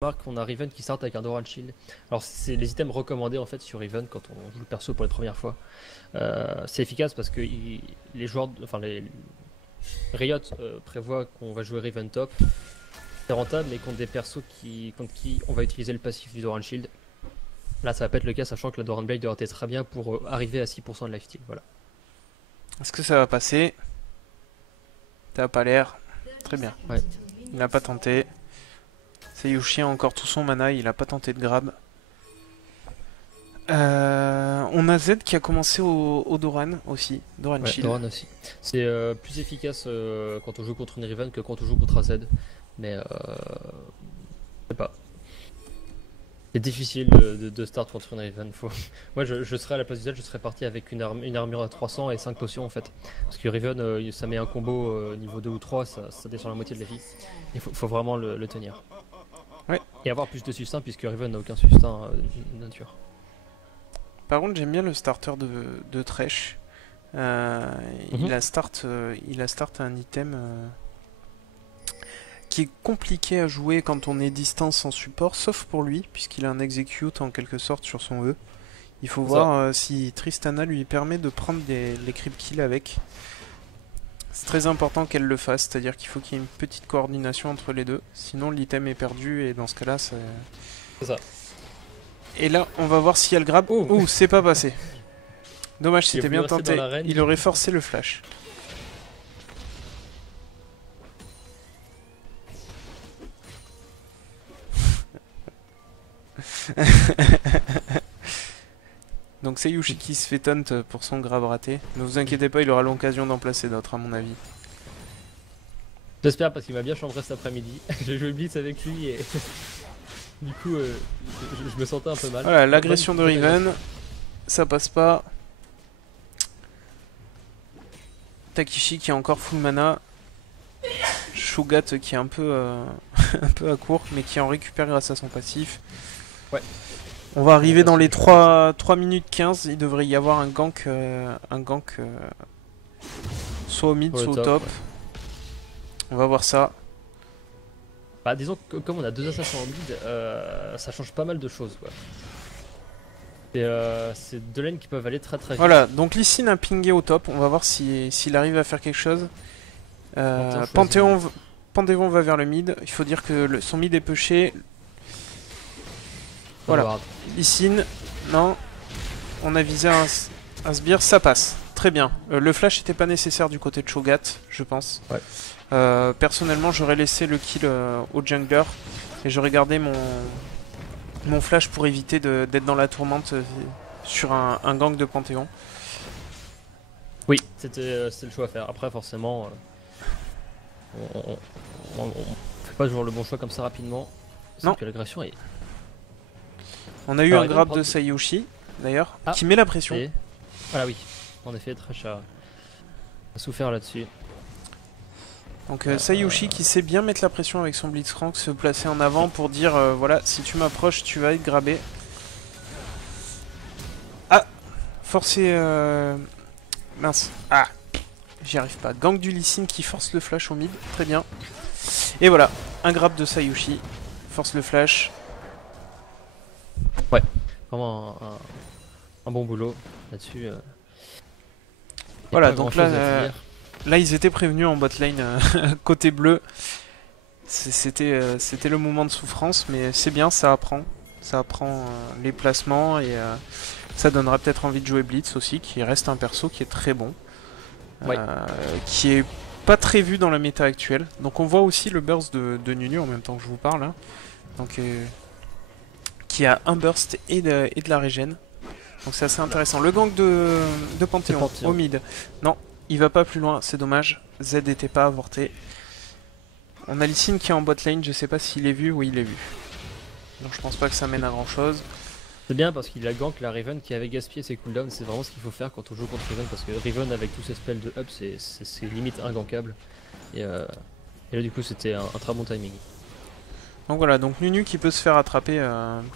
remarque qu'on a Riven qui start avec un Doran Shield. Alors c'est les items recommandés en fait sur Riven quand on joue le perso pour les premières fois. C'est efficace parce que les joueurs, enfin les Riot prévoient qu'on va jouer Riven top. C'est rentable mais contre des persos contre qui on va utiliser le passif du Doran Shield. Là ça va pas être le cas sachant que la Doran Blade doit être très bien pour arriver à 6% de lifesteal. Voilà. Est-ce que ça va passer? Ça a pas l'air. Très bien. Ouais. Il n'a pas tenté. Seiyushi a encore tout son mana, il a pas tenté de grab. On a Z qui a commencé au Doran aussi. Doran Ouais, Shield. Doran aussi. C'est plus efficace quand on joue contre une Riven que quand on joue contre un Z. Mais je sais pas. C'est difficile de start contre une Riven. Moi je serais à la place du Z, je serais parti avec une armure à 300 et 5 potions en fait. Parce que Riven, ça met un combo niveau 2 ou 3, ça descend la moitié de la vie. Il faut vraiment le tenir. Ouais. Et avoir plus de sustain puisque Riven n'a aucun sustain de nature. Par contre, j'aime bien le starter de Thresh. Il a start un item qui est compliqué à jouer quand on est distance en support, sauf pour lui, puisqu'il a un execute en quelque sorte sur son E. Il faut voir si Tristana lui permet de prendre les creep kills avec. C'est très important qu'elle le fasse, c'est-à-dire qu'il faut qu'il y ait une petite coordination entre les deux, sinon l'item est perdu et dans ce cas-là, c'est ça. Et là, on va voir si elle grab. Ouh, c'est pas passé. Dommage, c'était bien tenté. Il aurait forcé le flash. Donc c'est Yushi qui se fait taunt pour son grab raté. Ne vous inquiétez pas, il aura l'occasion d'en placer d'autres à mon avis. J'espère parce qu'il m'a bien chambré cet après-midi. J'ai joué Blitz avec lui et du coup je me sentais un peu mal. Voilà, l'agression de Riven, ça passe pas. Takishi qui a encore full mana. Shogat qui est un peu, un peu à court mais qui en récupère grâce à son passif. Ouais. On va arriver dans les 3 minutes 15, il devrait y avoir un gank, soit au mid, soit au top. Ouais. On va voir ça. Bah, disons que comme on a deux assassins en mid, ça change pas mal de choses. Quoi. C'est deux lanes qui peuvent aller très très vite. Voilà, donc Lee Sin a pingé au top, on va voir s'il arrive à faire quelque chose. Panthéon va vers le mid, il faut dire que son mid est pushé. Voilà, Lee Sin, non, on a visé un sbire, ça passe, très bien. Le flash n'était pas nécessaire du côté de Shogat, je pense. Ouais. Personnellement, j'aurais laissé le kill au jungler et j'aurais gardé mon flash pour éviter d'être dans la tourmente sur un gank de Panthéon. Oui, c'était le choix à faire. Après, forcément, on fait pas toujours le bon choix comme ça rapidement. Non. Que l'agression est... On a eu un grab de Seiyushi, d'ailleurs, qui met la pression. Voilà, oui. En effet, Thresh a souffert là-dessus. Donc Seiyushi qui sait bien mettre la pression avec son Blitzcrank, se placer en avant pour dire voilà, si tu m'approches, tu vas être grabé. Ah, forcer... Mince. Ah, j'y arrive pas. Gank du Lee Sin qui force le flash au mid, très bien. Et voilà, un grab de Seiyushi, force le flash. Ouais, vraiment un bon boulot là-dessus. Voilà, donc là, ils étaient prévenus en bot lane côté bleu. C'était le moment de souffrance, mais c'est bien, ça apprend. Ça apprend les placements et ça donnera peut-être envie de jouer Blitz aussi, qui reste un perso qui est très bon. Ouais. Qui est pas très vu dans la méta actuelle. Donc on voit aussi le burst de Nunu en même temps que je vous parle. Hein. Donc qui a un burst et de la régène. Donc c'est assez intéressant. Le gank de Panthéon au mid. Non, il va pas plus loin, c'est dommage. Z n'était pas avorté. On a Lee Sin qui est en bot lane, je sais pas s'il est vu. Oui, il est vu. Donc je pense pas que ça mène à grand chose. C'est bien parce qu'il a gank la Riven qui avait gaspillé ses cooldowns. C'est vraiment ce qu'il faut faire quand on joue contre Riven parce que Riven avec tous ses spells de up, c'est limite ingankable. Et là du coup c'était un très bon timing. Donc voilà, donc Nunu qui peut se faire attraper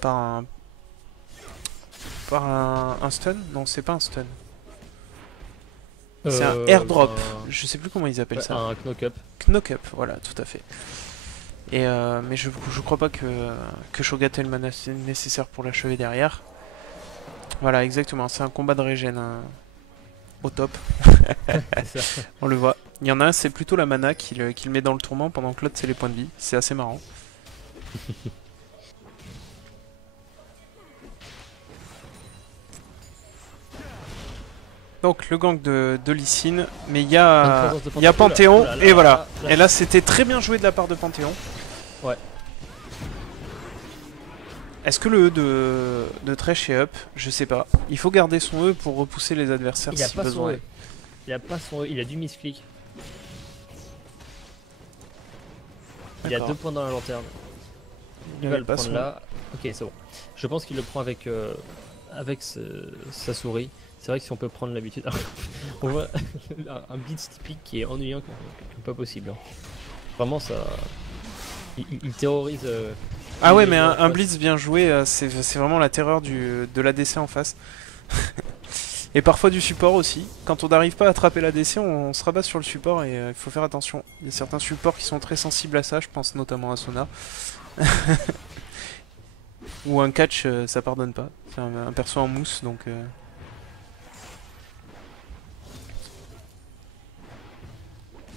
par un stun. Non, c'est pas un stun. C'est un airdrop. Je sais plus comment ils appellent ça. Un knock-up. Knock-up, voilà, tout à fait. Mais je crois pas que Shogat ait le mana nécessaire pour l'achever derrière. Voilà, exactement, c'est un combat de régène au top. C'est ça. On le voit. Il y en a un, c'est plutôt la mana qui le met dans le tourment, pendant que l'autre, c'est les points de vie. C'est assez marrant. Donc le gank de Lee Sin, mais il y a Panthéon, Oula, là, et voilà. là, Et là c'était très bien joué de la part de Panthéon. Ouais. Est-ce que le E de Thresh est up? Je sais pas. Il faut garder son E pour repousser les adversaires Il a si pas son besoin. E. Il a pas son E, il a du misclick. Il a 2 points dans la lanterne. Il va le prendre là. Ok, c'est bon. Je pense qu'il le prend avec, sa souris. C'est vrai que si on peut prendre l'habitude. On voit un blitz typique qui est ennuyant comme pas possible. Hein. Vraiment, ça. Il terrorise. Ah ouais, mais un blitz bien joué, c'est vraiment la terreur de l'ADC en face. Et parfois du support aussi. Quand on n'arrive pas à attraper l'ADC, on se rabat sur le support et il faut faire attention. Il y a certains supports qui sont très sensibles à ça, je pense notamment à Sona. Ou un catch, ça pardonne pas. C'est un perso en mousse, donc...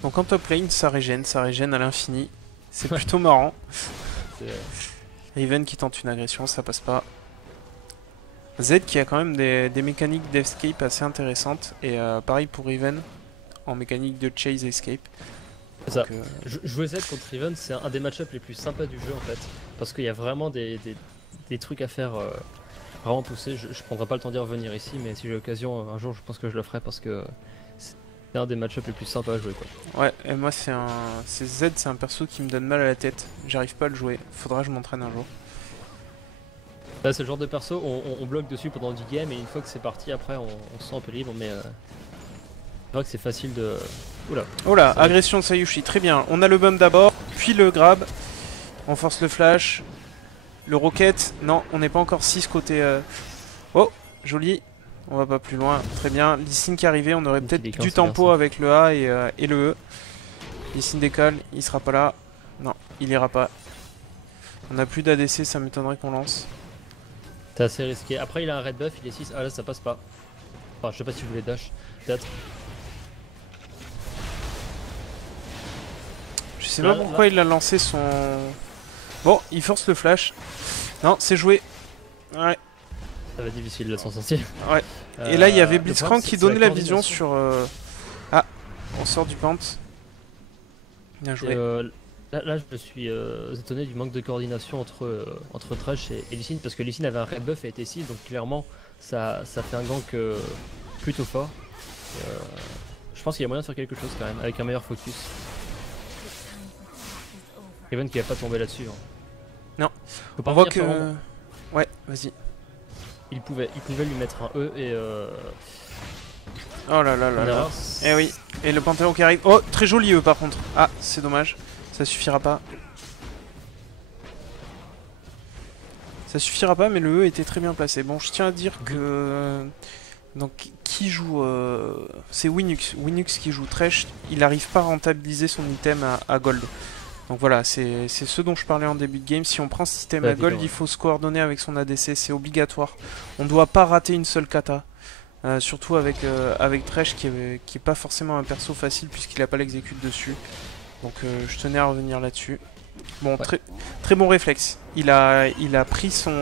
Donc en top lane, ça régène à l'infini. C'est plutôt marrant. Riven qui tente une agression, ça passe pas. Z qui a quand même des mécaniques d'escape assez intéressantes. Et pareil pour Riven, en mécanique de chase escape. Ça. Jouer Z contre Riven, c'est un des match-ups les plus sympas du jeu en fait. Parce qu'il y a vraiment des trucs à faire vraiment poussés. Je prendrai pas le temps d'y revenir ici, mais si j'ai l'occasion, un jour je pense que je le ferai parce que c'est un des match-ups les plus sympas à jouer quoi. Ouais, et moi c'est Z, c'est un perso qui me donne mal à la tête. J'arrive pas à le jouer. Faudra que je m'entraîne un jour. Là, c'est le genre de perso, on bloque dessus pendant 10 games et une fois que c'est parti, après on se sent un peu libre, mais c'est vrai que c'est facile de... Oula. Oula, agression de Sayushi, très bien. On a le bump d'abord, puis le grab. On force le flash. Le rocket, non, on n'est pas encore 6 côté... Oh, joli. On va pas plus loin, très bien. Lee Sin qui est arrivé, on aurait peut-être du tempo avec le A et le E. Lee Sin décolle, il sera pas là. Non, il ira pas. On a plus d'ADC, ça m'étonnerait qu'on lance. C'est assez risqué. Après, il a un red buff, il est 6. Ah là, ça passe pas. Enfin, je sais pas si je voulais dash. Peut-être. Je sais pas pourquoi il a lancé son... Bon, il force le flash. Non, c'est joué. Ouais. Ça va être difficile de s'en sortir. Ouais. Et là, il y avait Blitzcrank qui donnait la vision sur... Ah, on sort du pant. Bien joué. Là, je suis étonné du manque de coordination entre Thresh et Lee Sin, parce que Lee Sin avait un red buff et était 6, donc clairement ça fait un gank plutôt fort. Je pense qu'il y a moyen de faire quelque chose quand même, avec un meilleur focus. Riven qui va pas tomber là-dessus. Hein. Non, on voit que... Ouais, vas-y. Il pouvait lui mettre un E et... Oh là là là là. Eh oui, et le Panthéon qui arrive. Oh, très joli E par contre. Ah, c'est dommage. Ça suffira pas. Ça suffira pas, mais le E était très bien placé. Bon, je tiens à dire que... Donc, qui joue... C'est Winux. Winux qui joue Thresh. Il n'arrive pas à rentabiliser son item à gold. Donc voilà, c'est ce dont je parlais en début de game. Si on prend ce item à gold, il faut se coordonner avec son ADC. C'est obligatoire. On ne doit pas rater une seule kata. Surtout avec Thresh qui est pas forcément un perso facile puisqu'il n'a pas l'exécute dessus. Donc je tenais à revenir là-dessus. Bon, ouais. Très bon réflexe. Il a pris son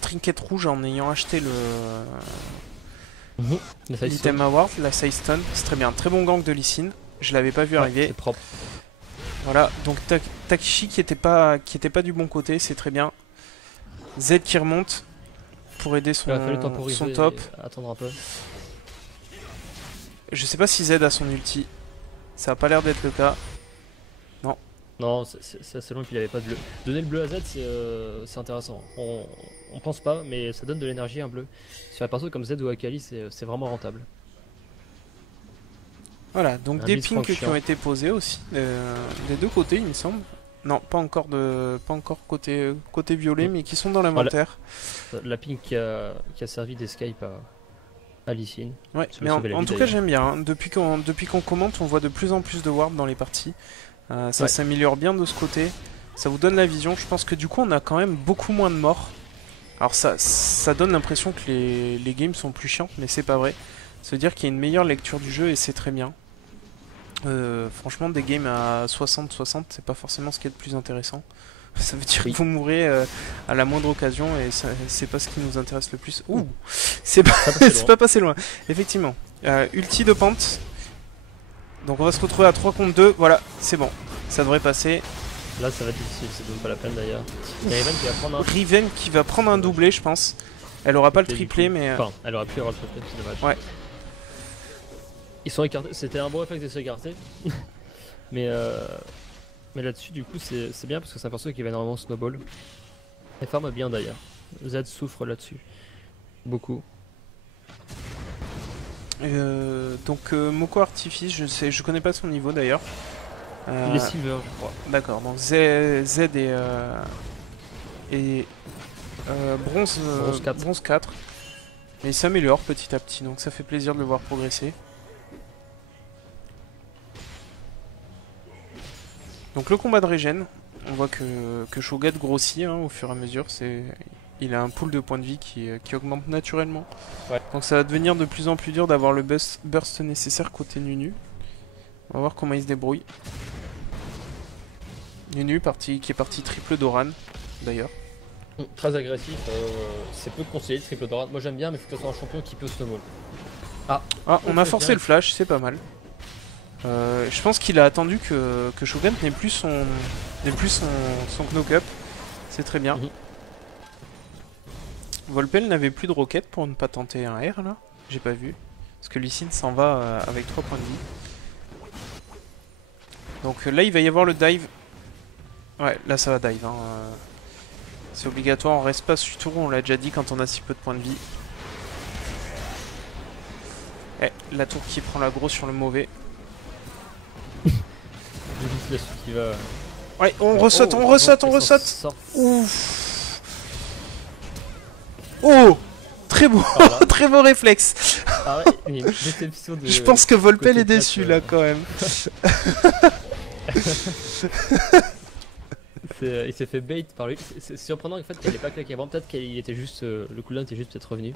trinket rouge en ayant acheté l'item award, la side stun. C'est très bien. Très bon gank de Lee Sin. Je l'avais pas vu arriver. C'est propre. Voilà. Donc Takishi qui était pas du bon côté, c'est très bien. Z qui remonte pour aider son top. Attendre un peu. Je sais pas si Z a son ulti. Ça a pas l'air d'être le cas. Non. Non, c'est assez long qu'il avait pas de bleu. Donner le bleu à Z, c'est intéressant. On pense pas, mais ça donne de l'énergie un bleu. Sur un perso comme Z ou Akali, c'est vraiment rentable. Voilà, donc des pings qui ont été posés aussi, des deux côtés, il me semble. Non, pas encore côté violet, mais qui sont dans l'inventaire. La ping qui a servi d'escape à Lee Sin. Ouais, mais en tout cas j'aime bien. Hein. Depuis qu'on commente, on voit de plus en plus de warp dans les parties. Ça s'améliore bien de ce côté. Ça vous donne la vision. Je pense que du coup on a quand même beaucoup moins de morts. Alors ça donne l'impression que les games sont plus chiantes, mais c'est pas vrai. Ça veut dire qu'il y a une meilleure lecture du jeu et c'est très bien. Franchement, des games à 60-60, c'est pas forcément ce qui est le plus intéressant. Ça veut dire que vous mourrez à la moindre occasion et c'est pas ce qui nous intéresse le plus. Ouh, c'est pas passé loin. Effectivement. Ulti de pente. Donc on va se retrouver à 3 contre 2. Voilà, c'est bon. Ça devrait passer. Là, ça va être difficile, c'est même pas la peine d'ailleurs. Riven qui va prendre un doublé, je pense. Elle aura pas le triplé, mais. Enfin, elle aurait pu avoir le triplé, c'est dommage. Ouais. Ils sont écartés, c'était un bon réflexe de s'écarter. mais là-dessus, du coup, c'est bien parce que c'est un perso qui va énormément snowball. Elle farm bien d'ailleurs. Z souffre là-dessus. Beaucoup. Donc Moko Artifice, je connais pas son niveau d'ailleurs. Il est silver, je crois. D'accord, donc Z et bronze 4. Bronze 4. Mais il s'améliore petit à petit, donc ça fait plaisir de le voir progresser. Donc le combat de régène, on voit que Shogat grossit au fur et à mesure. Il a un pool de points de vie qui augmente naturellement. Ouais. Donc ça va devenir de plus en plus dur d'avoir le burst nécessaire côté Nunu. On va voir comment il se débrouille. Nunu qui est parti triple Doran d'ailleurs. Très agressif, c'est peu conseillé le triple Doran. Moi j'aime bien, mais il faut que ce soit un champion qui peut snowball. Ah, on a forcé le flash, c'est pas mal. Je pense qu'il a attendu que Shogun n'ait plus son knock-up. C'est très bien. Volpel n'avait plus de roquette pour ne pas tenter un R là. J'ai pas vu. Parce que Lee Sin s'en va avec 3 points de vie. Donc là il va y avoir le dive. Ouais, là ça va dive. C'est obligatoire, on reste pas sur tour, on l'a déjà dit quand on a si peu de points de vie. La tour qui prend l'aggro sur le mauvais. Ouais, on ressaute. Ouf. Oh, très beau, très beau réflexe. Je pense que Volpel est déçu là quand même. Il s'est fait bait par lui. C'est surprenant en fait qu'elle ait pas claqué avant. Peut-être qu'il était juste le cooldown était juste peut-être revenu.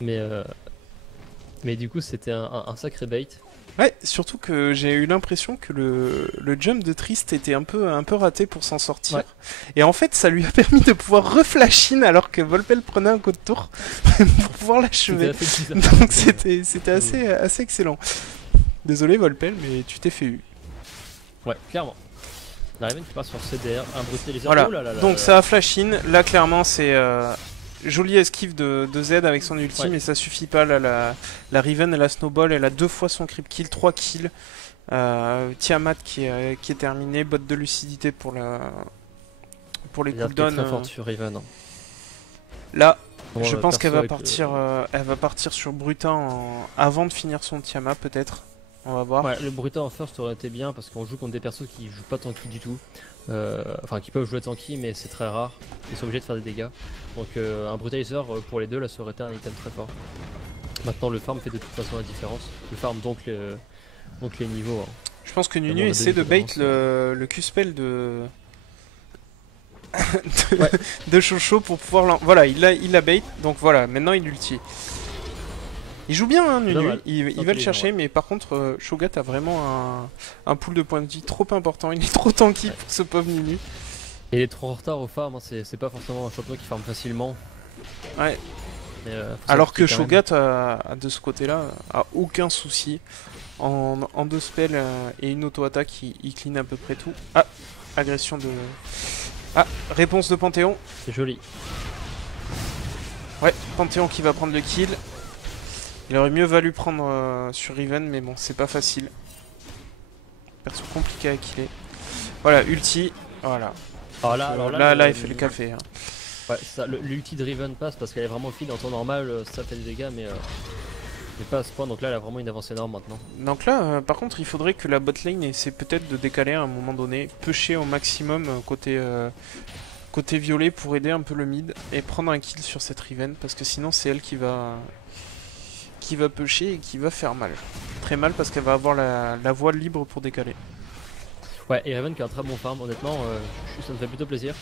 Mais du coup c'était un sacré bait. Ouais, surtout que j'ai eu l'impression que le jump de Trist était un peu raté pour s'en sortir. Ouais. Et en fait, ça lui a permis de pouvoir reflash-in alors que Volpel prenait un coup de tour pour pouvoir l'achever. Donc c'était assez excellent. Désolé Volpel, mais tu t'es fait eu. Ouais, clairement. La Raven qui passe sur CDR, un brutalisateur. Voilà, oh là là là donc là. Ça a flash-in. Là, clairement, c'est... Jolie esquive de Z avec son ulti, mais ça suffit pas. Là, la Riven, elle a snowball, elle a 2 fois son creep kill, 3 kills. Tiamat qui est terminé, bot de lucidité pour les cooldowns. Très forte sur Riven. Là, je pense qu'elle va partir, elle va partir sur Brutin avant de finir son Tiamat peut-être. On va voir. Ouais, le Brutin en first aurait été bien parce qu'on joue contre des persos qui jouent pas tanky du tout. Enfin, qui peuvent jouer tanky, mais c'est très rare. Ils sont obligés de faire des dégâts. Donc, un Brutalizer pour les deux, là, ça aurait été un item très fort. Maintenant, le farm fait de toute façon la différence. Le farm, donc les niveaux. Je pense que Nunu essaie de bait le Q-spell de Chocho pour pouvoir. Voilà, il l'a bait. Donc voilà, maintenant il ulti. Il joue bien, Nunu, il va le chercher, mais par contre, Shogat a vraiment un pool de points de vie trop important. Il est trop tanky pour ce pauvre Nunu. Il est trop en retard au farm, c'est pas forcément un champion qui farm facilement. Ouais. Alors que Shogat, de ce côté-là, a aucun souci. En 2 spells et une auto-attaque, il clean à peu près tout. Ah, agression de... Ah, réponse de Panthéon. C'est joli. Ouais, Panthéon qui va prendre le kill. Il aurait mieux valu prendre sur Riven, mais bon, c'est pas facile. Perso compliqué à killer. Voilà, ulti. Voilà. Alors là, il fait le café. Ouais, l'ulti de Riven passe parce qu'elle est vraiment fine. En temps normal, ça fait des dégâts, mais pas à ce point. Donc là, elle a vraiment une avance énorme maintenant. Donc là, par contre, il faudrait que la botlane essaie peut-être de décaler à un moment donné, pusher au maximum côté violet pour aider un peu le mid et prendre un kill sur cette Riven parce que sinon, c'est elle qui va pusher et qui va faire mal. Très mal parce qu'elle va avoir la voie libre pour décaler. Ouais, et Raven qui a un très bon farm, honnêtement, ça me fait plutôt plaisir.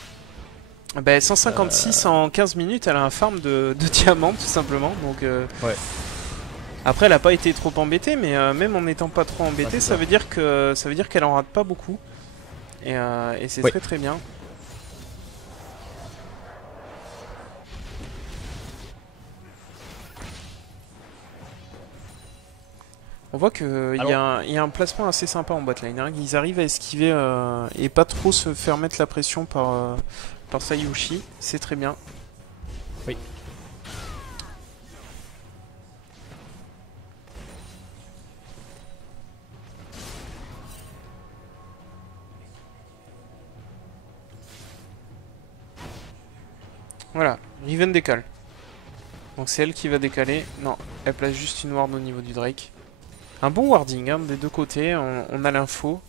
Bah, 156 en 15 minutes, elle a un farm de diamants tout simplement. Donc, ouais. Après, elle a pas été trop embêtée, mais même en n'étant pas trop embêtée, ça veut dire qu'elle en rate pas beaucoup. Et c'est très très bien. On voit qu'il y a un placement assez sympa en botlane. Hein. Ils arrivent à esquiver et pas trop se faire mettre la pression par Sayushi. C'est très bien. Oui. Voilà, Riven décale. Donc c'est elle qui va décaler. Non, elle place juste une ward au niveau du Drake. Un bon warding hein, des deux côtés, on a l'info.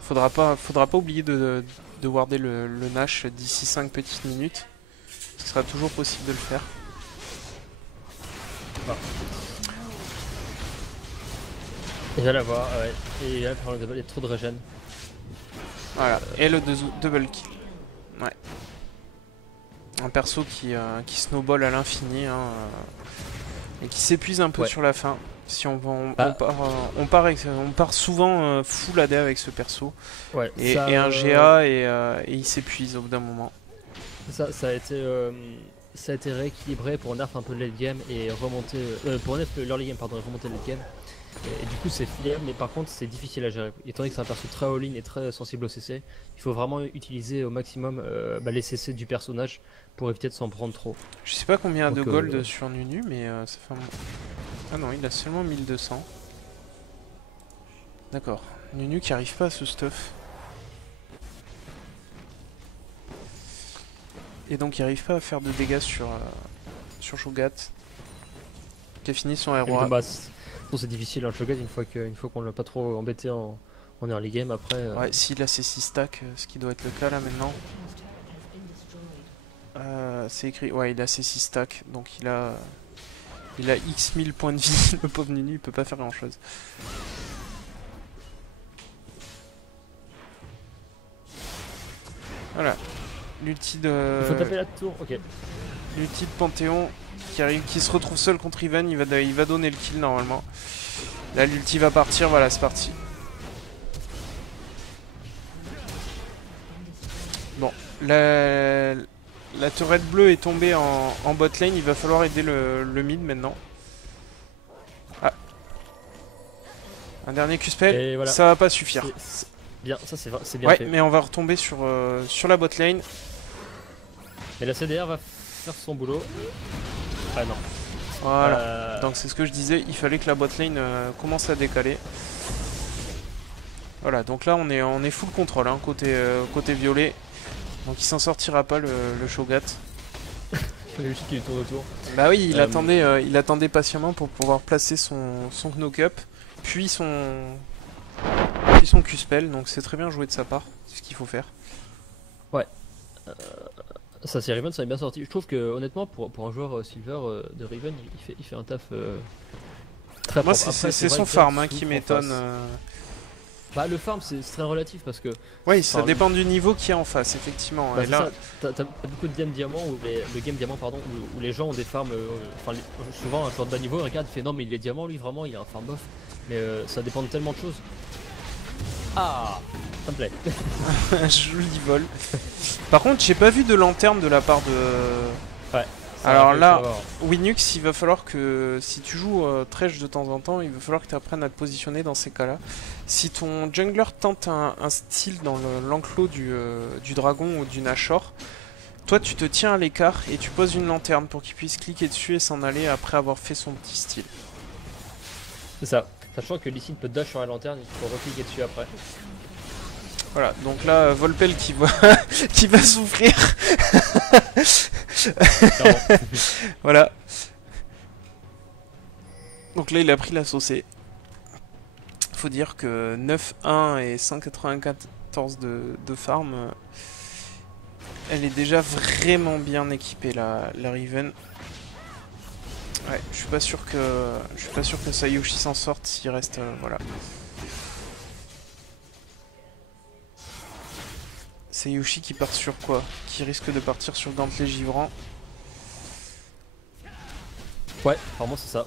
Faudra pas oublier de warder le Nash d'ici 5 petites minutes. Ce sera toujours possible de le faire. Ah. Il va l'avoir, ouais. Et il va faire le double, il y a trop de régène. Voilà, et le double kill. Ouais. Un perso qui snowball à l'infini hein, et qui s'épuise un peu sur la fin. Si on part souvent full AD avec ce perso. Ouais, et un GA et il s'épuise au bout d'un moment. Ça a été rééquilibré pour nerf un peu le late game et remonter. Pour nerf l'early game, pardon, et remonter le late game. Et du coup c'est fiable, mais par contre c'est difficile à gérer. Étant donné que c'est un perso très all-in et très sensible au CC, il faut vraiment utiliser au maximum les CC du personnage pour éviter de s'en prendre trop. Je sais pas combien de gold sur Nunu, mais ça fait un... Ah non, il a seulement 1200. D'accord. Nunu qui arrive pas à ce stuff. Et donc il arrive pas à faire de dégâts sur Shogat. Qui a fini son ROA. C'est difficile un Shogat une fois qu'on l'a pas trop embêté en early game après. Ouais, s'il a ses 6 stacks, ce qui doit être le cas là maintenant. C'est écrit, ouais, il a ses 6 stacks, donc il a X 1000 points de vie. Le pauvre Nunu, il peut pas faire grand chose. Voilà, l'ulti de... Il faut taper la tour, ok. L'ulti de Panthéon qui se retrouve seul contre Riven, il va donner le kill normalement. Là l'ulti va partir, voilà c'est parti. Bon, la tourette bleue est tombée en bot lane, il va falloir aider le mid maintenant. Ah. Un dernier Q-spell, voilà. Ça va pas suffire. Bien, ça c'est bien fait. Ouais, mais on va retomber sur la bot lane. Mais la CDR va faire son boulot. Ah non. Voilà, donc c'est ce que je disais, il fallait que la bot lane commence à décaler. Voilà, donc là on est full contrôle, hein, côté violet. Donc il s'en sortira pas le Shogat. Il juste qu'il tourne autour. Bah oui, il attendait patiemment pour pouvoir placer son knock-up, puis son Q-spell, donc c'est très bien joué de sa part, c'est ce qu'il faut faire. Ouais. Ça c'est Riven, ça est bien sorti. Je trouve que honnêtement pour un joueur silver de Riven, il fait un taf très propre. Moi c'est son farm hein, qui m'étonne. Bah le farm c'est très relatif parce que... Oui, ça dépend du niveau qu'il y a en face, effectivement. Bah, là, t'as beaucoup de game diamant, le game diamant pardon, où les gens ont des farms, souvent un joueur de bas niveau il regarde, il fait non mais il est diamant lui vraiment, il a un farm buff. Mais ça dépend de tellement de choses. Ah, ça me plaît. Joli vol. Par contre, j'ai pas vu de lanterne de la part de... Ouais. Alors là, Winux, il va falloir que, si tu joues Thresh de temps en temps, il va falloir que tu apprennes à te positionner dans ces cas-là. Si ton jungler tente un steal dans l'enclos du dragon ou du Nashor, toi tu te tiens à l'écart et tu poses une lanterne pour qu'il puisse cliquer dessus et s'en aller après avoir fait son petit steal. C'est ça, sachant que Lee Sin peut dash sur la lanterne et qu'il faut recliquer dessus après. Voilà, donc là, Volpel qui va souffrir. Voilà. Donc là, il a pris la saucée. Faut dire que 9-1 et 194 de farm, elle est déjà vraiment bien équipée, la Riven. Ouais, je suis pas sûr que Sayushi s'en sorte s'il reste, voilà. C'est Yoshi qui part sur quoi? Qui risque de partir sur Gantelet Givrant. Ouais, apparemment c'est ça.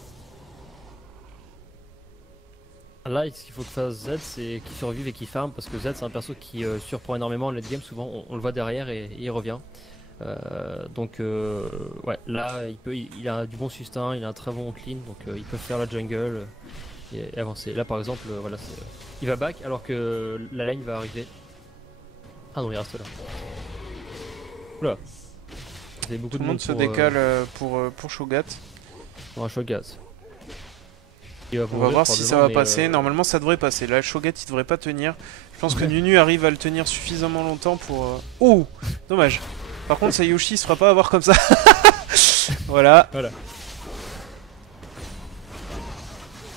Là, ce qu'il faut que fasse Z, c'est qu'il survive et qu'il farm, parce que Z c'est un perso qui surprend énormément en late game, souvent on le voit derrière et il revient. Ouais, là il a du bon sustain, il a un très bon clean, donc il peut faire la jungle et avancer. Là par exemple, voilà, il va back alors que la lane va arriver. Ah non, il reste là. Oula. Ça fait beaucoup Tout de le monde se pour, décale pour Shogat. pour un Shogat. On va voir si ça va passer. Normalement, ça devrait passer. Là, Shogat, il devrait pas tenir. Je pense que Nunu arrive à le tenir suffisamment longtemps pour... Oh, dommage. Par contre, Yoshi il se fera pas avoir comme ça. Voilà. Voilà.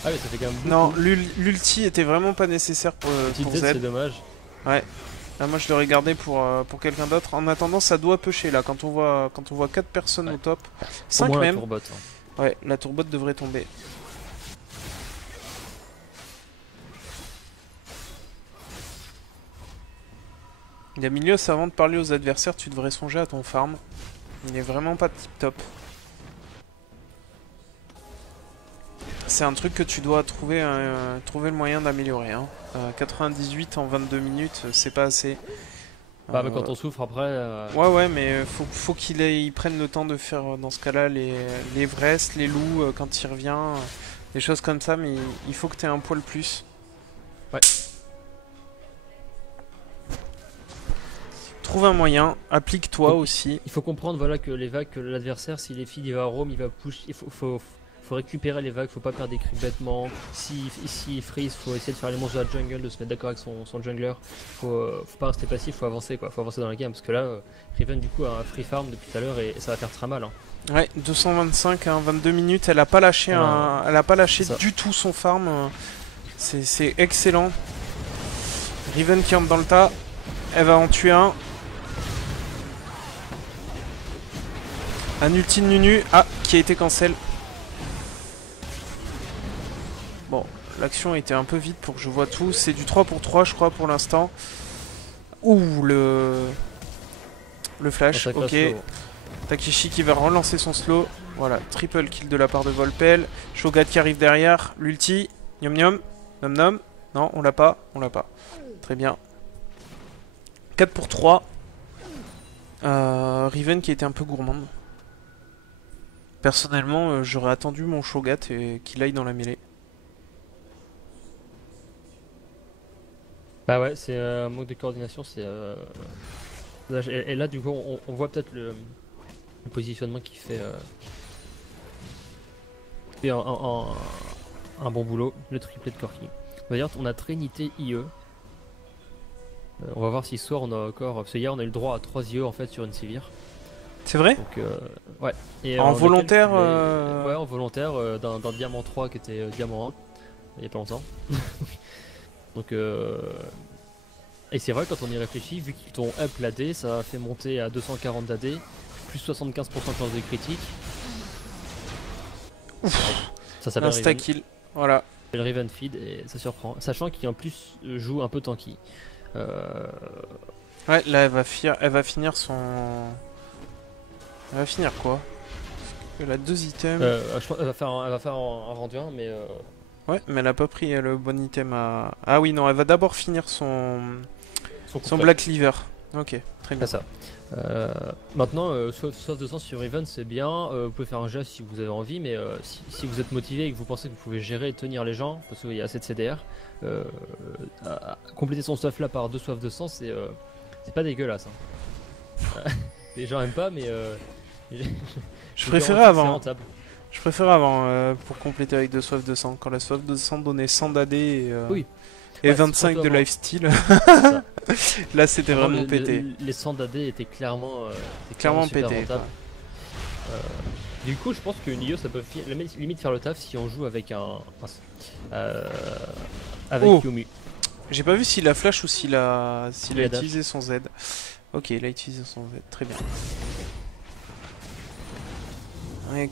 Ah mais ça fait quand même beaucoup. Non, l'ulti était vraiment pas nécessaire pour Z. C'est dommage. Ouais. Là, moi, je l'aurais gardé pour quelqu'un d'autre. En attendant, ça doit pusher là. Quand on voit 4 personnes au top. 5 même. La tourbotte, hein. Ouais, la tourbotte devrait tomber. Yamilios, avant de parler aux adversaires, tu devrais songer à ton farm. Il est vraiment pas tip top. C'est un truc que tu dois trouver le moyen d'améliorer. Hein. 98 en 22 minutes, c'est pas assez. Bah, mais quand on souffre après. Ouais, mais faut qu'il prenne le temps de faire dans ce cas-là les Everest, les loups quand il revient, des choses comme ça, mais il faut que tu aies un poil plus. Ouais. Trouve un moyen, applique-toi aussi. Il faut comprendre voilà, que les vagues, que l'adversaire, s'il est feed, il va à roam, il va push. Il faut récupérer les vagues, faut pas perdre des creeps bêtement. Si freeze, faut essayer de faire les monstres de la jungle, de se mettre d'accord avec son jungler. Faut pas rester passif, faut avancer quoi, faut avancer dans la game parce que là, Riven du coup a un free farm depuis tout à l'heure et ça va faire très mal. Hein. Ouais, 225 en 22 minutes, elle a pas lâché, elle a pas lâché du tout son farm. C'est excellent. Riven qui entre dans le tas, elle va en tuer un. Un ulti de Nunu, qui a été cancel. Bon, l'action était un peu vite pour que je vois tout. C'est du 3 pour 3 je crois pour l'instant. Ouh, le flash, ok. Takeshi qui va relancer son slow. Voilà, triple kill de la part de Volpel. Shogat qui arrive derrière. L'ulti. Niom niom. Nom nom. Non, on l'a pas. On l'a pas. Très bien. 4 pour 3. Riven qui était un peu gourmande. Personnellement, j'aurais attendu mon Shogat et qu'il aille dans la mêlée. Bah ouais, c'est un manque de coordination, c'est... Et là, du coup, on voit peut-être le positionnement qui fait un bon boulot, le triplé de Corki. D'ailleurs, on a Trinité IE. On va voir si ce soir on a encore... Parce que hier, on a eu le droit à 3 IE en fait sur une Sivir. C'est vrai? Donc, ouais. Et en volontaire Ouais, en volontaire, d'un diamant 3 qui était diamant 1, il y a pas longtemps. Donc, et c'est vrai, quand on y réfléchit, vu qu'ils t'ont up l'AD, ça a fait monter à 240 d'AD, plus 75% de chance de critique. Ouf. Ça s'appelle Insta-kill, voilà. Le Riven feed et ça surprend. Sachant qu'il en plus joue un peu tanky. Ouais, là elle va finir son... Elle va finir quoi? Elle a 2 items. Je crois qu'elle va faire un rendu 1, mais... Ouais, mais elle a pas pris le bon item à... Ah oui, non, elle va d'abord finir son Black Cleaver. Ok, très bien. C'est ça. Maintenant, sauf de sens sur Riven, c'est bien. Vous pouvez faire un geste si vous avez envie, mais si vous êtes motivé et que vous pensez que vous pouvez gérer et tenir les gens, parce qu'il y a assez de CDR, compléter son stuff là par 2 soifs de sang, c'est pas dégueulasse. Hein. Les gens aiment pas, mais... je préférais avant. Je préfère avant pour compléter avec 2 soifs de sang. Quand la soif de sang donnait 100 d'AD et, oui. et 25 de lifesteal. Là c'était vraiment pété. Les 100 d'AD étaient clairement pété. Du coup je pense que Nioh ça peut limite faire le taf si on joue avec avec Yuumi. J'ai pas vu s'il a flash ou s'il a utilisé son Z. Ok, il a utilisé son Z, très bien.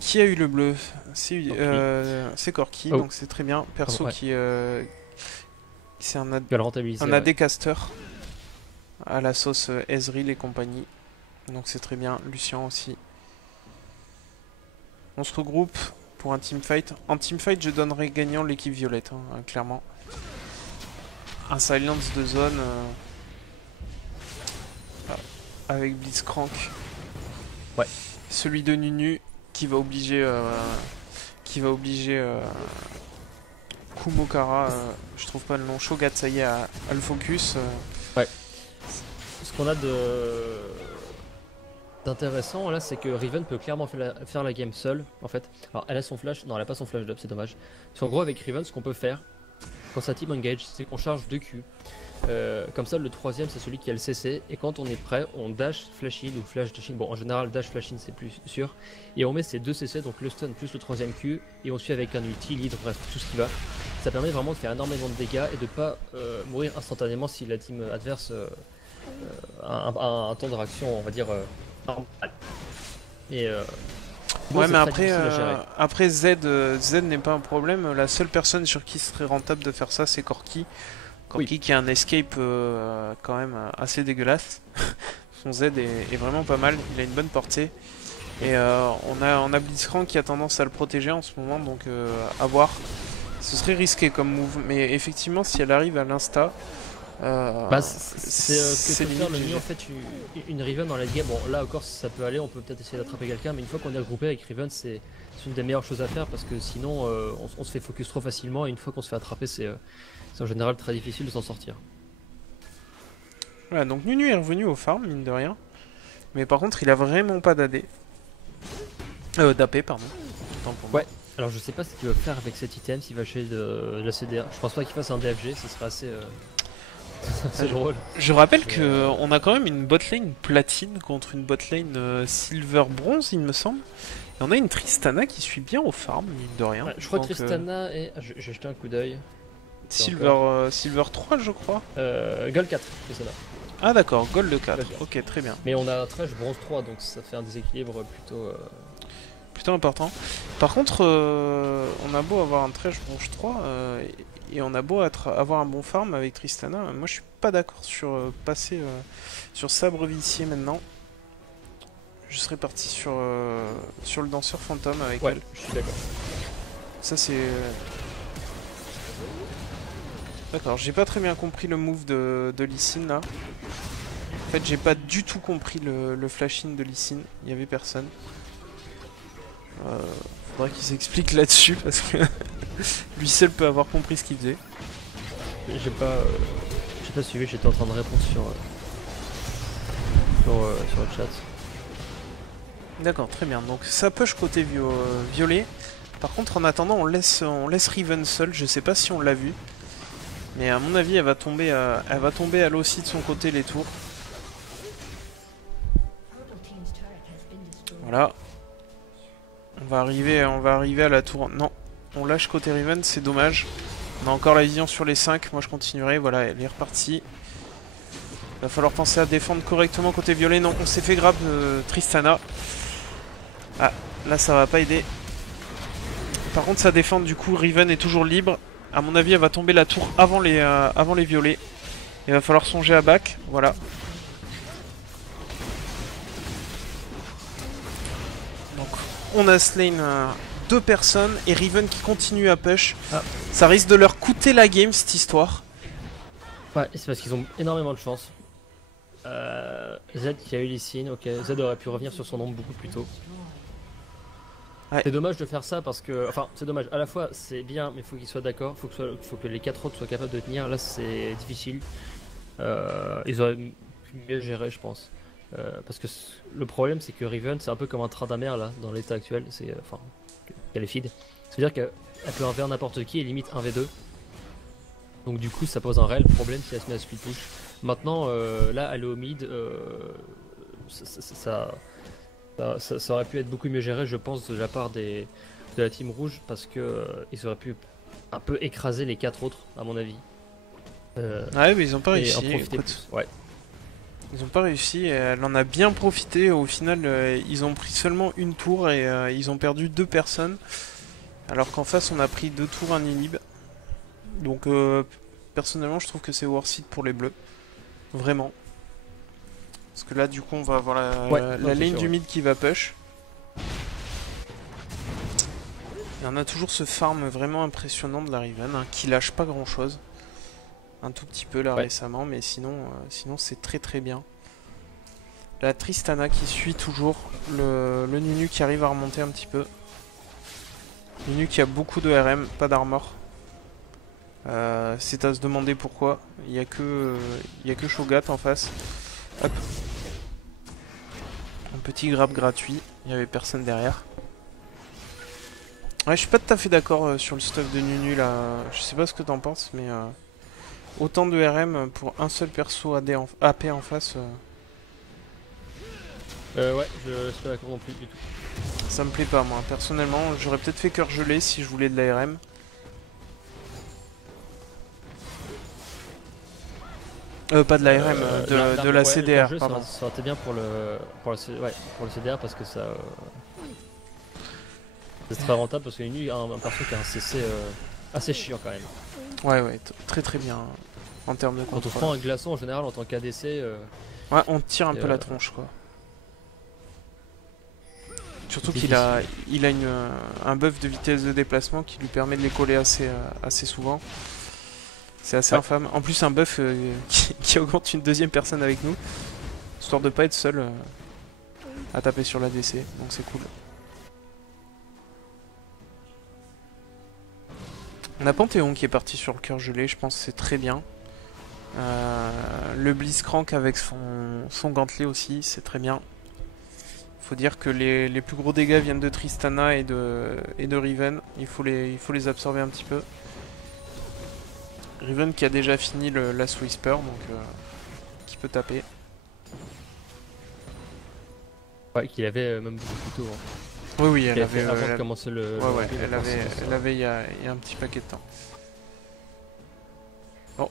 Qui a eu le bleu? C'est Corki, donc c'est très bien. Perso qui c'est un AD caster. à la sauce Ezreal et compagnie. Donc c'est très bien, Lucien aussi. On se regroupe pour un teamfight. En teamfight, je donnerais gagnant l'équipe violette, hein, clairement. Un silence de zone avec Blitzcrank. Ouais. Celui de Nunu qui va obliger Kumokara, je trouve pas le nom, Shogatsaye à le focus. Ouais. Ce qu'on a d'intéressant là, c'est que Riven peut clairement faire la game seule en fait. Alors elle a son flash, non elle a pas son flash d'up, c'est dommage. Parce qu'en gros avec Riven, ce qu'on peut faire quand sa team engage, c'est qu'on charge 2 Q. Comme ça le troisième c'est celui qui a le CC et quand on est prêt on dash flash in ou flash dash in, bon en général dash flash in c'est plus sûr et on met ces 2 CC donc le stun plus le troisième Q et on suit avec un ulti, lead, bref tout ce qui va. Ça permet vraiment de faire énormément de dégâts et de pas mourir instantanément si la team adverse a un temps de réaction on va dire normal. Et bon, ouais mais après Z n'est pas un problème, la seule personne sur qui ce serait rentable de faire ça c'est Corki. Corki oui. Qui a un escape quand même assez dégueulasse. Son Z est vraiment pas mal, il a une bonne portée. Et on a Blitzcrank qui a tendance à le protéger en ce moment, donc à voir. Ce serait risqué comme move, mais effectivement si elle arrive à l'insta... c'est ce que peut faire le mieux en fait une Riven dans la game. Bon là encore ça peut aller, on peut peut-être essayer d'attraper quelqu'un, mais une fois qu'on est regroupé avec Riven c'est une des meilleures choses à faire parce que sinon on se fait focus trop facilement et une fois qu'on se fait attraper c'est en général très difficile de s'en sortir. Voilà, donc Nunu est revenu au farm, mine de rien. Mais par contre, il a vraiment pas d'AD. D'AP, pardon. Ouais, alors je sais pas ce qu'il va faire avec cet item, s'il va acheter de la CDR. Je pense pas qu'il fasse un DFG, ce serait assez, assez drôle. Je rappelle qu'on a quand même une botlane platine contre une botlane silver bronze, il me semble. Et on a une Tristana qui suit bien au farm, mine de rien. Ouais, je crois que Tristana est... J'ai jeté un coup d'œil. Silver 3 je crois. Gold 4 Tristana. Ah d'accord, Gold 4, ok très bien. Mais on a un Thresh bronze 3 donc ça fait un déséquilibre plutôt important. Par contre on a beau avoir un Thresh bronze 3 et on a beau avoir un bon farm avec Tristana, moi je suis pas d'accord sur passer sur sabre vicié maintenant. Je serais parti sur le danseur fantôme avec elle. Je suis d'accord. Ça c'est... D'accord, j'ai pas très bien compris le move de Lee Sin là. En fait, j'ai pas du tout compris le flash-in de Lee Sin. Il y avait personne. Faudrait qu'il s'explique là-dessus parce que lui seul peut avoir compris ce qu'il faisait. J'ai pas suivi, j'étais en train de répondre sur le chat. D'accord, très bien. Donc ça push côté violet. Par contre, en attendant, on laisse Riven seul. Je sais pas si on l'a vu. Mais à mon avis, elle va tomber elle aussi de son côté les tours. Voilà. On va arriver à la tour. Non, on lâche côté Riven, c'est dommage. On a encore la vision sur les 5. Moi, je continuerai. Voilà, elle est repartie. Il va falloir penser à défendre correctement côté violet. Non, on s'est fait grab Tristana. Ah, là, ça va pas aider. Par contre, ça défend. Du coup, Riven est toujours libre. A mon avis, elle va tomber la tour avant les violets. Il va falloir songer à back. Voilà. Donc, on a Slane 2 personnes et Riven qui continue à push. Ah. Ça risque de leur coûter la game, cette histoire. Ouais, c'est parce qu'ils ont énormément de chance. Z qui a eu Lee Sin, ok. Z aurait pu revenir sur son ombre beaucoup plus tôt. Ouais. C'est dommage de faire ça parce que, enfin c'est dommage, à la fois c'est bien mais il faut qu'ils soient d'accord, faut que les 4 autres soient capables de tenir, là c'est difficile, ils auraient pu mieux gérer je pense, parce que le problème c'est que Riven c'est un peu comme un train d'amer là dans l'état actuel, c'est enfin qu'elle est feed, c'est-à-dire qu'elle peut 1v1 n'importe qui et limite 1v2, donc du coup ça pose un réel problème si elle se met à split push. Maintenant là elle est au mid, ça aurait pu être beaucoup mieux géré, je pense, de la part de la team rouge, parce que ils auraient pu un peu écraser les 4 autres, à mon avis. Ouais, mais ils ont pas réussi. Ouais. Ils ont pas réussi. Elle en a bien profité. Au final, ils ont pris seulement une tour et ils ont perdu 2 personnes. Alors qu'en face, on a pris 2 tours, un inhib. Donc, personnellement, je trouve que c'est worth it pour les bleus. Vraiment. Parce que là, du coup, on va avoir Ouais, la non, c'est lane sûr, du ouais. mid qui va push. Et on a toujours ce farm vraiment impressionnant de la Riven, hein, qui lâche pas grand chose. Un tout petit peu là Ouais. récemment, mais sinon c'est très très bien. La Tristana qui suit toujours, le Nunu qui arrive à remonter un petit peu. Nunu qui a beaucoup de RM, pas d'armor. C'est à se demander pourquoi. Il y a que Shogat en face. Hop. Un petit grab gratuit, il n'y avait personne derrière. Ouais, je suis pas tout à fait d'accord sur le stuff de Nunu là. Je sais pas ce que t'en penses, mais autant de RM pour un seul perso AP en face, Ouais, je suis pas d'accord non plus du tout. ça me plaît pas moi. Personnellement, j'aurais peut-être fait cœur gelé si je voulais de la RM. Pas de la RM, de la ouais, CDR, le pardon. ça aurait été bien ouais, pour le CDR parce que ça c'est très rentable parce que Nunu a un perso qui a un CC assez chiant quand même. Ouais, très très bien en termes de Quand on contrôle. prend un glaçon en général en tant qu'ADC, Ouais, on tire un et, peu la tronche quoi. Surtout c'est qu'il a un buff de vitesse de déplacement qui lui permet de les coller assez souvent. C'est assez Ouais. infâme. En plus, un buff qui augmente une deuxième personne avec nous, histoire de pas être seul à taper sur la DC. Donc c'est cool. On a Panthéon qui est parti sur le cœur gelé, je pense que c'est très bien. Le Blitzcrank avec son gantelet aussi, c'est très bien. Faut dire que les plus gros dégâts viennent de Tristana et de Riven. Il faut les absorber un petit peu. Riven qui a déjà fini la Last Whisper, donc qui peut taper. ouais, qu'il avait même beaucoup plus tôt. Hein. Oui, Qu'il elle avait fait avait. avant de commencer le. Ouais, le elle avait il y a un petit paquet de temps. Bon.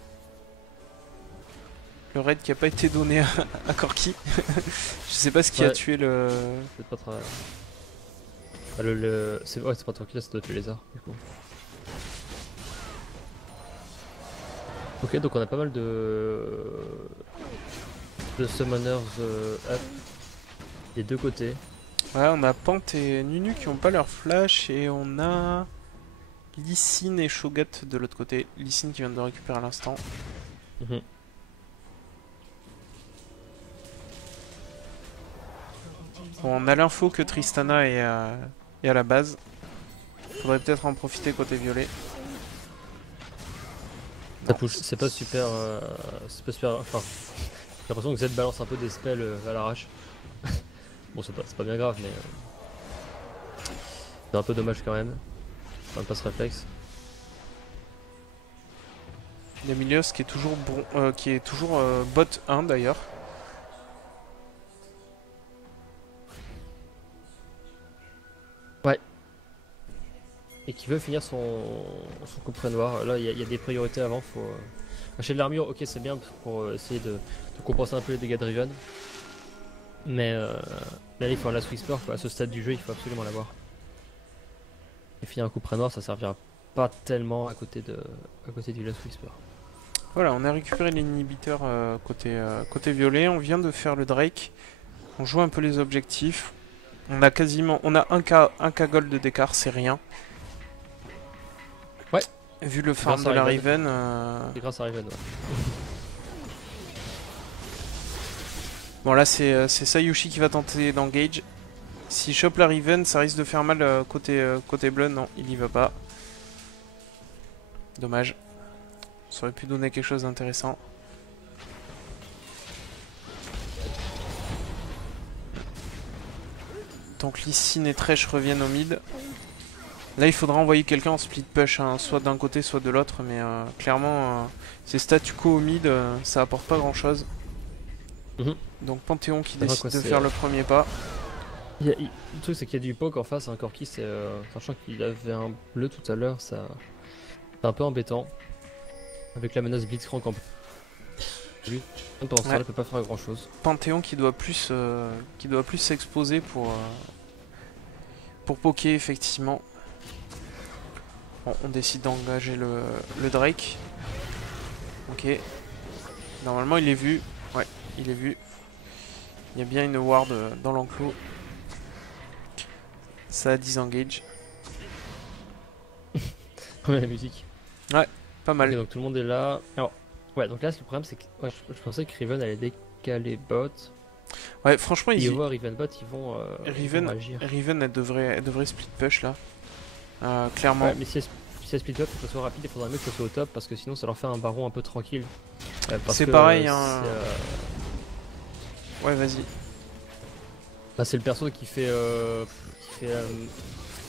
Le raid qui a pas été donné à Corki. Je sais pas ce qui a tué le. C'est pas très. Ah, c'est ouais, c'est pas tranquille, ça doit être le lézard du coup. Ok, donc on a pas mal de summoners up des deux côtés. Ouais, on a Pant et Nunu qui ont pas leur flash et on a Lee Sin et Shogat de l'autre côté. Lee Sin qui vient de le récupérer à l'instant. Mhm. Bon, on a l'info que Tristana est à la base. Faudrait peut-être en profiter côté violet. Ça push, c'est pas super. C'est pas super. Enfin, j'ai l'impression que Z balance un peu des spells à l'arrache. Bon, c'est pas bien grave, mais c'est un peu dommage quand même. Un passe réflexe. Il y a Milios qui est toujours bot 1 d'ailleurs. Ouais. Et qui veut finir son couperet noir. Là, il y a des priorités avant. Faut acheter de l'armure. Ok, c'est bien pour essayer de compenser un peu les dégâts de Riven. Mais là, il faut un Last Whisper. Quoi. À ce stade du jeu, il faut absolument l'avoir. Et finir un couperet noir, ça servira pas tellement à côté du Last Whisper. Voilà, on a récupéré l'inhibiteur côté violet. On vient de faire le Drake. On joue un peu les objectifs. On a 1k gold d'écart, c'est rien. Ouais. Vu le farm de la Riven. C'est grâce à Riven, ouais. Bon là c'est Sayushi qui va tenter d'engage. S'il chope la Riven, ça risque de faire mal côté Blood. Non, il y va pas. Dommage. Ça aurait pu donner quelque chose d'intéressant. Tant que Lee Sin et Thresh reviennent au mid. Là il faudra envoyer quelqu'un en split push, hein, soit d'un côté soit de l'autre, mais clairement c'est statu quo au mid, ça apporte pas grand chose. Donc Panthéon qui décide de faire le premier pas. Le truc c'est qu'il y a du poke en face, un Corki, sachant qu'il avait un bleu tout à l'heure, c'est un peu embêtant. Avec la menace Blitzcrank en plus. Lui, pendant ce temps-là, il peut pas faire grand chose. Panthéon qui doit plus s'exposer pour poker effectivement. Bon, on décide d'engager le Drake. Ok. Normalement il est vu. Ouais, il est vu. Il y a bien une ward dans l'enclos. Ça disengage. Ouais, la musique. Pas mal. Ok, donc tout le monde est là. Alors, ouais, donc là, le problème, c'est que ouais, je pensais que Riven allait décaler bot. Ouais, franchement, Ils ils... voient Riven bot, ils vont agir. Riven, elle devrait split push là. Clairement. Ouais, mais si elle split up, faut que ça soit rapide, il faudrait mieux que ça soit au top parce que sinon ça leur fait un baron un peu tranquille. C'est pareil, hein. Ouais, vas-y. Bah, c'est le perso qui fait, c'est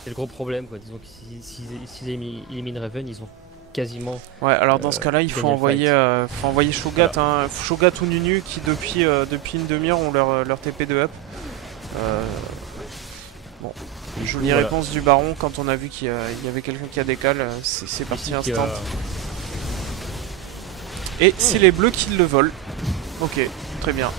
le gros problème quoi. Disons que s'ils éliminent Raven, ils ont quasiment. Ouais, alors dans ce cas-là, il faut envoyer Shogat, Voilà. hein, Shogat ou Nunu qui depuis une demi-heure ont leur TP de up. Bon, jolie Voilà. réponse du baron quand on a vu qu'il y avait quelqu'un qui a décalé, c'est parti Ici, instant. Et c'est les bleus qui le volent. Ok, très bien.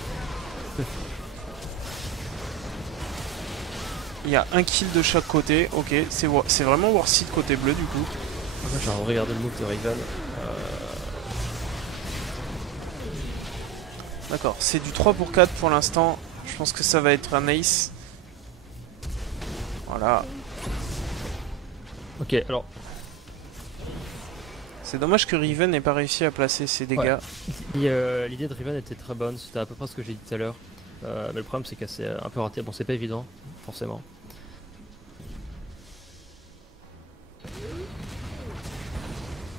Il y a un kill de chaque côté, ok, c'est vraiment Warseed côté bleu du coup. J'ai regardé le move de Riven. D'accord, c'est du 3 pour 4 pour l'instant. Je pense que ça va être un ace. Voilà. Ok, alors. C'est dommage que Riven n'ait pas réussi à placer ses dégâts. Ouais. L'idée de Riven était très bonne, c'était à peu près ce que j'ai dit tout à l'heure. Mais le problème c'est qu'elle s'est un peu ratée. Bon, c'est pas évident, forcément.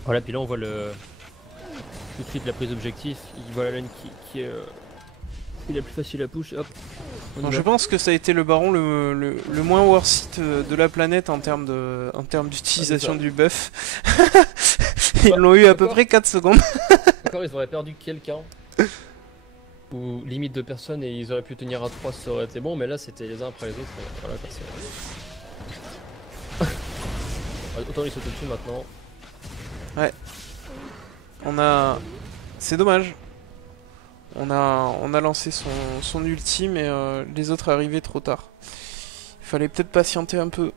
Voilà, puis là on voit tout de suite la prise d'objectif. Il voit la lane qui est la plus facile à push. Hop. Donc je pense que ça a été le baron le moins worth de la planète en termes d'utilisation du buff. Ils l'ont eu à peu près 4 secondes. Encore, ils auraient perdu quelqu'un. Ou limite 2 personnes et ils auraient pu tenir à 3, ça aurait été bon, mais là c'était les uns après les autres. Voilà, autant ils sautent dessus maintenant. Ouais. C'est dommage. On a lancé son ultime et les autres arrivaient trop tard. Il fallait peut-être patienter un peu.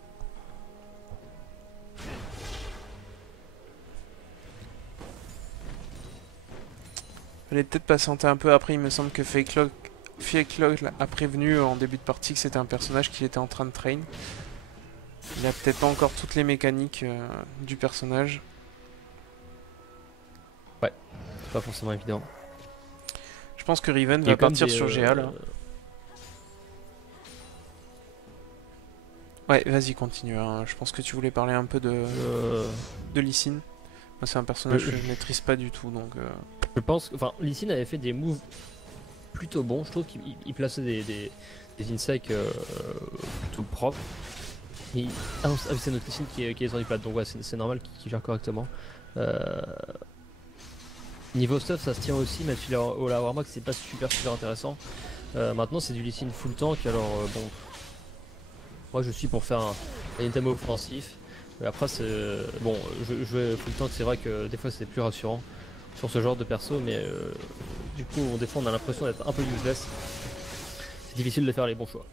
Fallait peut-être patienter un peu. Après, il me semble que Fake Log a prévenu en début de partie que c'était un personnage qu'il était en train de train. Il a peut-être pas encore toutes les mécaniques du personnage. Ouais, c'est pas forcément évident. Je pense que Riven va partir sur GA là. Ouais, vas-y, continue. Hein. Je pense que tu voulais parler un peu de Lee Sin. Moi, c'est un personnage que je maîtrise pas du tout, donc... Je pense que... Enfin, Lee Sin avait fait des moves plutôt bons. Je trouve qu'il plaçait des insights plutôt propres. Ah oui, c'est notre Lee Sin qui est descendu plate, donc ouais, c'est normal qu'il gère correctement. Niveau stuff, ça se tient aussi, même si la Warmock c'est pas super intéressant. Maintenant, c'est du Lee Sin full tank, alors bon... Moi je suis pour faire un item offensif. Après c'est bon, jouer full tank, c'est vrai que des fois c'est plus rassurant sur ce genre de perso, mais du coup des fois on a l'impression d'être un peu useless. C'est difficile de faire les bons choix.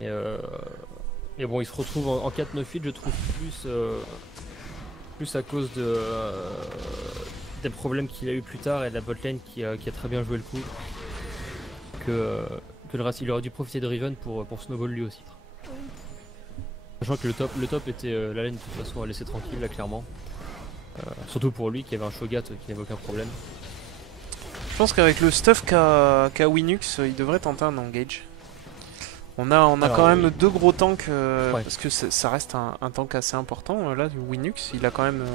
Et bon, il se retrouve en 4-9-8, je trouve plus à cause des problèmes qu'il a eu plus tard et de la botlane qui a très bien joué le coup que le reste. Il aurait dû profiter de Riven pour snowball lui aussi. Sachant que le top était la lane de toute façon à laisser tranquille là clairement. Surtout pour lui qui avait un Shogat qui n'avait aucun problème. Je pense qu'avec le stuff qu'a Winux, il devrait tenter un engage. On a alors, quand même 2 gros tanks, ouais. Parce que ça reste un tank assez important là, Winux. Il a quand même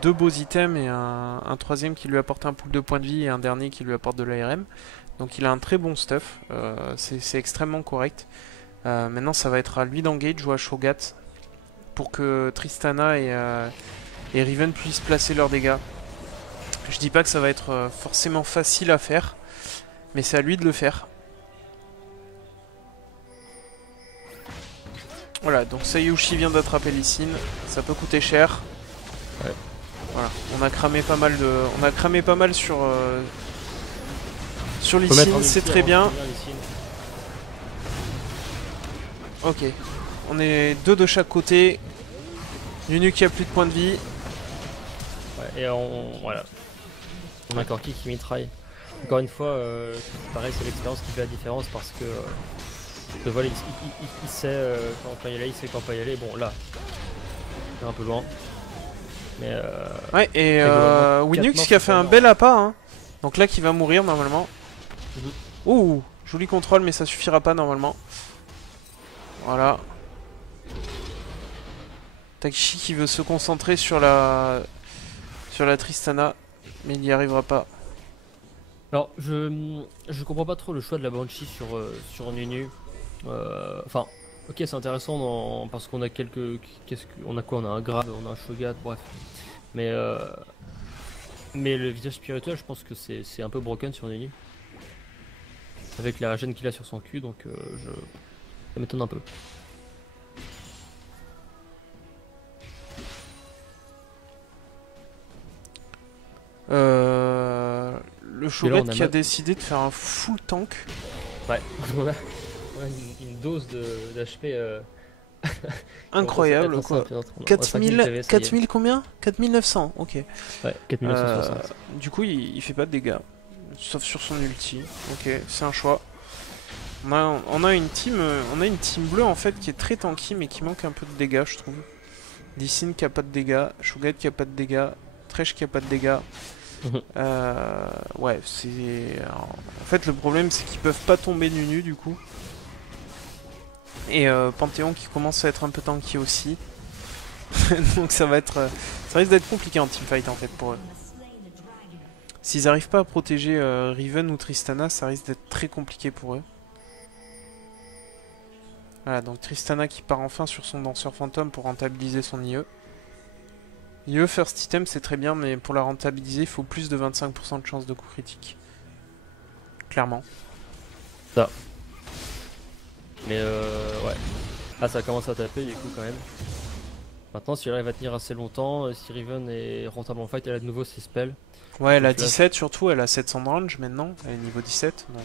2 beaux items et un troisième qui lui apporte un pool de points de vie et un dernier qui lui apporte de l'ARM. Donc il a un très bon stuff, c'est extrêmement correct. Maintenant ça va être à lui d'engage ou à Shogat pour que Tristana et Riven puissent placer leurs dégâts. Je dis pas que ça va être forcément facile à faire, mais c'est à lui de le faire. Voilà, donc Sayushi vient d'attraper Lee Sin, ça peut coûter cher. Ouais. Voilà, on a cramé pas mal sur Lee Sin, c'est très bien. Ok, on est 2 de chaque côté. Nunu qui a plus de points de vie. Ouais, et voilà. On a Corki qui mitraille. Encore une fois, pareil, c'est l'expérience qui fait la différence parce que le vol, il sait quand on peut y aller, il sait quand on peut y aller. Bon, là, c'est un peu loin. Mais Ouais, et globalement, Winux 4 qui a morts, fait un c'est bel appât, hein. Donc là, qui va mourir normalement. Mhm. Ouh, joli contrôle, mais ça suffira pas normalement. Voilà. Takishi qui veut se concentrer sur la Tristana, mais il n'y arrivera pas. Alors, je comprends pas trop le choix de la Banshee sur Nunu. Enfin, ok, c'est intéressant parce qu'on a on a quoi? On a un grade, on a un Shogat, bref. Mais, euh, mais le visage spirituel, je pense que c'est un peu broken sur Nunu. Avec la régène qu'il a sur son cul, donc ça m'étonne un peu. Le Et là, Shogat on a qui a décidé de faire un full tank. Ouais, on a une dose d'HP. Incroyable quoi. 4000, 4000 combien? 4900, ok. Ouais, 4960. Du coup, il fait pas de dégâts. Sauf sur son ulti. Ok, c'est un choix. On a une team bleue en fait qui est très tanky mais qui manque un peu de dégâts, je trouve. Lee qui a pas de dégâts, Shogat qui a pas de dégâts, Thresh qui a pas de dégâts. Ouais, c'est. En fait, le problème c'est qu'ils peuvent pas tomber nu du coup. Et Panthéon qui commence à être un peu tanky aussi. Donc ça risque d'être compliqué en teamfight en fait pour eux. S'ils arrivent pas à protéger Riven ou Tristana, ça risque d'être très compliqué pour eux. Voilà, donc Tristana qui part enfin sur son danseur fantôme pour rentabiliser son IE. IE first item c'est très bien, mais pour la rentabiliser il faut plus de 25% de chance de coup critique. Clairement. Ça. Mais ouais. Ah, ça commence à taper du coup quand même. Maintenant, si elle arrive à tenir assez longtemps, si Riven est rentable en fight, elle a de nouveau ses spells. Ouais, elle a Donc là, 17 surtout, elle a 700 de range maintenant, elle est niveau 17, donc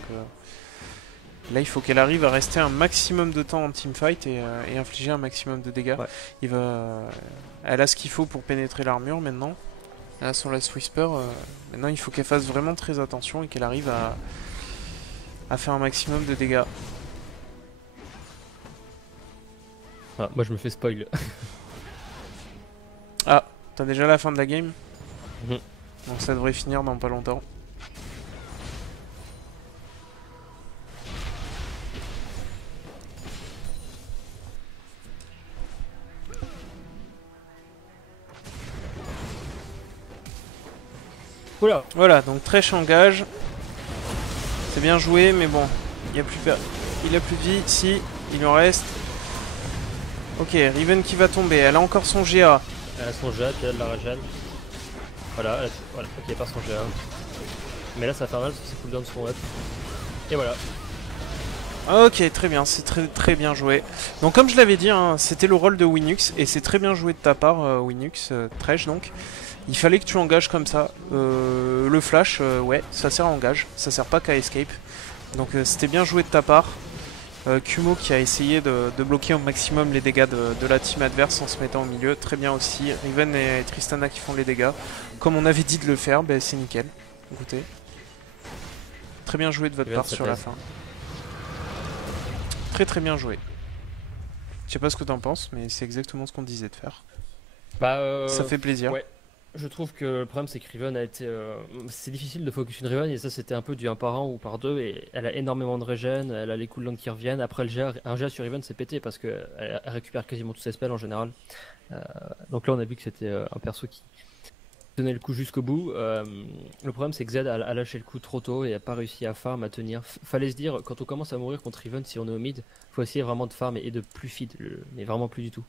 là il faut qu'elle arrive à rester un maximum de temps en teamfight et infliger un maximum de dégâts. Ouais. Elle a ce qu'il faut pour pénétrer l'armure maintenant. Elle a son Last Whisper, maintenant il faut qu'elle fasse vraiment très attention et qu'elle arrive à faire un maximum de dégâts. Ah, moi je me fais spoil. Ah, t'as déjà la fin de la game? Mhm. Donc ça devrait finir dans pas longtemps. Oula. Voilà, donc Thresh engage. C'est bien joué, mais bon, il a plus de vie. Si, il en reste. Ok, Riven qui va tomber. Elle a encore son GA. Elle a son jet, puis elle a de la régène. Voilà, voilà, ok, elle part son jet. Mais là ça va faire mal parce que c'est cooldown son up. Et voilà. Ok, très bien, c'est très bien joué. Donc comme je l'avais dit, hein, c'était le rôle de Winux, et c'est très bien joué de ta part, Winux, Thresh donc. Il fallait que tu engages comme ça. Le flash, ouais, ça sert à engage, ça sert pas qu'à escape. Donc c'était bien joué de ta part. Kumo qui a essayé de bloquer au maximum les dégâts de la team adverse en se mettant au milieu, très bien aussi. Riven et Tristana qui font les dégâts. Comme on avait dit de le faire, ben, c'est nickel. Écoutez. Très bien joué de votre part sur la fin. Très bien joué. Je sais pas ce que t'en penses, mais c'est exactement ce qu'on disait de faire. Bah, ça fait plaisir. Ouais. Je trouve que le problème c'est que Riven a été... c'est difficile de focus une Riven et ça c'était un peu du 1 par 1 ou par 2 et elle a énormément de régène, elle a les cooldowns qui reviennent. Après un jet sur Riven c'est pété parce qu'elle récupère quasiment tous ses spells en général. Donc là on a vu que c'était un perso qui tenait le coup jusqu'au bout. Le problème c'est que Zed a lâché le coup trop tôt et a pas réussi à farm, à tenir. Fallait se dire quand on commence à mourir contre Riven si on est au mid, faut essayer vraiment de farm et de plus feed, mais vraiment plus du tout.